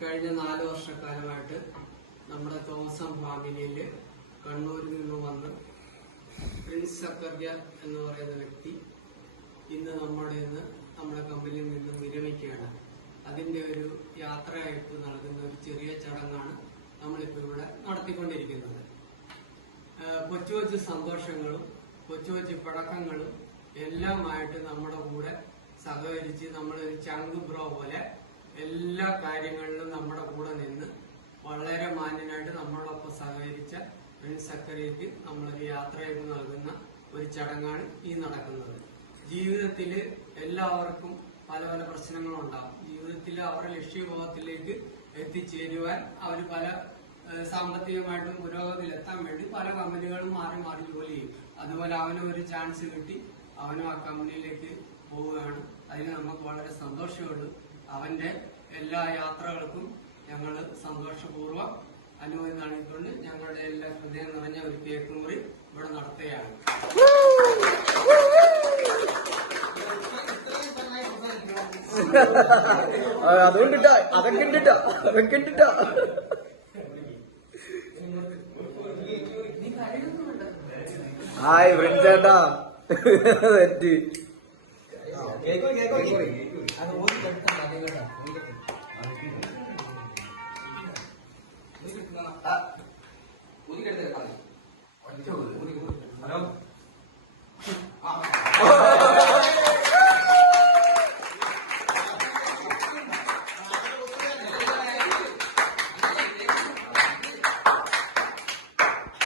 കഴിഞ്ഞ നാല് വർഷക്കാലമായിട്ട് നമ്മുടെ തോമസം ഫാമിലിയിൽ കണ്ണൂരിൽ നിന്ന് വന്ന് പ്രിൻസ് സക്കർജ എന്ന് പറയുന്ന വ്യക്തി ഇന്ന് നമ്മുടെ ഇന്ന് നമ്മുടെ കമ്പനിയിൽ നിന്ന് വിരമിക്കുകയാണ്. അതിന്റെ ഒരു യാത്രയായിട്ട് നടക്കുന്ന ഒരു ചെറിയ ചടങ്ങാണ് നമ്മളിപ്പോൾ ഇവിടെ നടത്തിക്കൊണ്ടിരിക്കുന്നത്. കൊച്ചു കൊച്ചു സന്തോഷങ്ങളും കൊച്ചു കൊച്ചു പടക്കങ്ങളും എല്ലാമായിട്ട് നമ്മുടെ കൂടെ സഹകരിച്ച് നമ്മളൊരു ചങ്ക് ബ്രോ പോലെ എല്ലാ കാര്യങ്ങളിലും നമ്മുടെ കൂടെ നിന്ന് വളരെ മാന്യനായിട്ട് നമ്മളോടൊപ്പം സഹകരിച്ച പ്രിൻസ് സക്കറിയയ്ക്ക് നമ്മളൊരു യാത്രയ്ക്ക് നൽകുന്ന ഒരു ചടങ്ങാണ് ഈ നടക്കുന്നത്. ജീവിതത്തിൽ എല്ലാവർക്കും പല പല പ്രശ്നങ്ങളുണ്ടാകും ജീവിതത്തിൽ അവരുടെ ലക്ഷ്യബോധത്തിലേക്ക് എത്തിച്ചേരുവാൻ അവർ പല സാമ്പത്തികമായിട്ടും പുരോഗതിയിലെത്താൻ വേണ്ടി പല കമ്പനികളും മാറി മാറി ജോലി ചെയ്യും. അതുപോലെ അവനും ഒരു ചാൻസ് കിട്ടി അവനും ആ കമ്പനിയിലേക്ക് പോവുകയാണ്. അതിന് നമുക്ക് വളരെ സന്തോഷമുണ്ട്. അവന്റെ എല്ലാ യാത്രകൾക്കും ഞങ്ങൾ സന്തോഷപൂർവം അനുമതി നൽകിക്കൊണ്ട് ഞങ്ങളുടെ എല്ലാ ഹൃദയം നിറഞ്ഞ ഒരു കേക്ക് മുറി ഇവിടെ നടത്തുകയാണ് അതുകൊണ്ടിട്ടാ അതൊക്കെ ഹായ് ഫ്രണ്ട്സേട്ടാ തെറ്റ്. 개구리 개구리 அது ஒரு கட்டா நடைபெறா ஒதுக்கிட்டு ஒதுக்கிட்டு இருக்காங்க